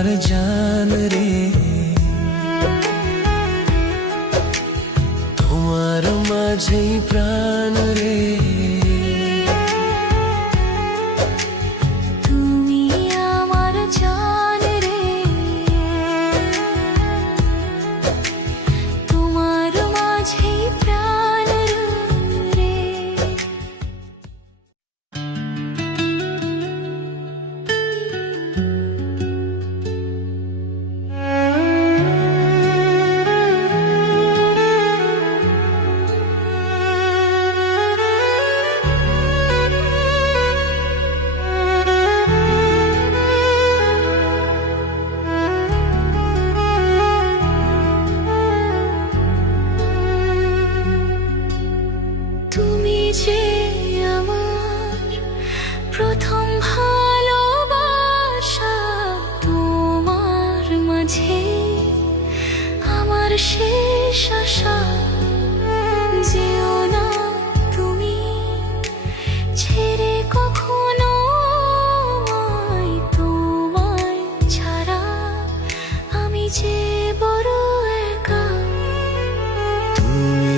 আমার জান রে, তোমার মাঝেই প্রাণ রে। তুমি আমার জান রে, তোমার মাঝেই প্রাণ রে। তুমি যে আমার প্রথম ভালোবাসা, তোমার মাঝে আমার শেষ আশা। যেও না তুমি ছেড়ে কখনো আমায়, তোমায় ছাড়া আমি যে বড় একা। তুমি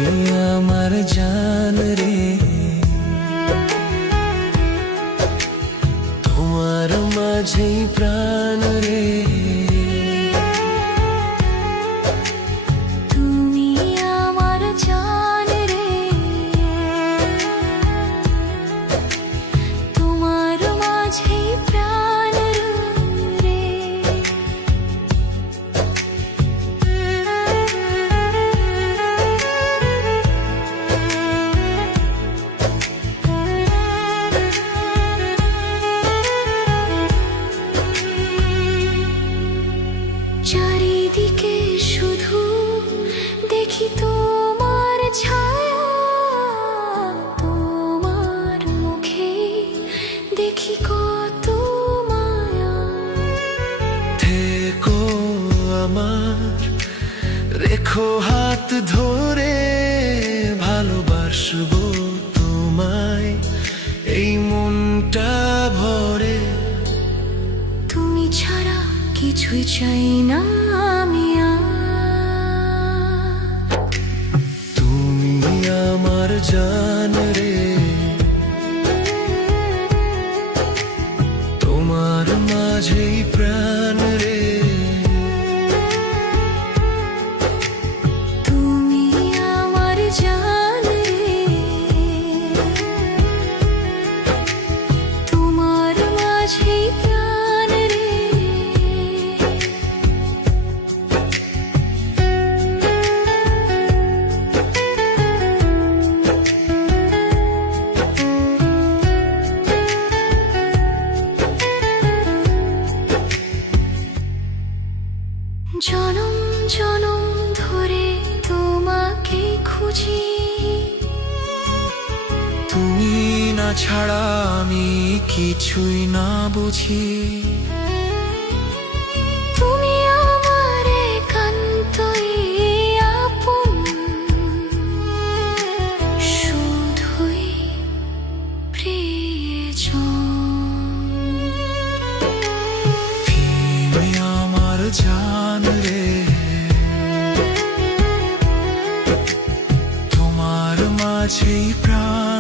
আমার জান রে, তোমার মাঝেই প্রাণ রে। তুমি আমার জান রে, তোমার মাঝেই প্রাণ রে। চারিদিকে শুধু দেখি তোমার ছায়া, তোমার মুখে দেখি কত মায়া। থেকো আমার, রেখো হাত ধরে, ভালোবাসবো তোমায় এই মনটা ভরে। তুমি ছাড়া কিছুই চাই না আমি আর। তুমি আমার জান রে, তোমার মাঝেই প্রাণ রে। তুমি আমার জান রে, তোমার মাঝেই প্রাণ রে। জনম জনম ধরে তোমাকে খুঁজি, তুমি না ছাড়া আমি কিছুই না বুঝি। তুমি আমার একান্তই আপন, শুধুই প্রিয়জন। তুমি আমার জান রে, তোমার মাঝেই প্রাণ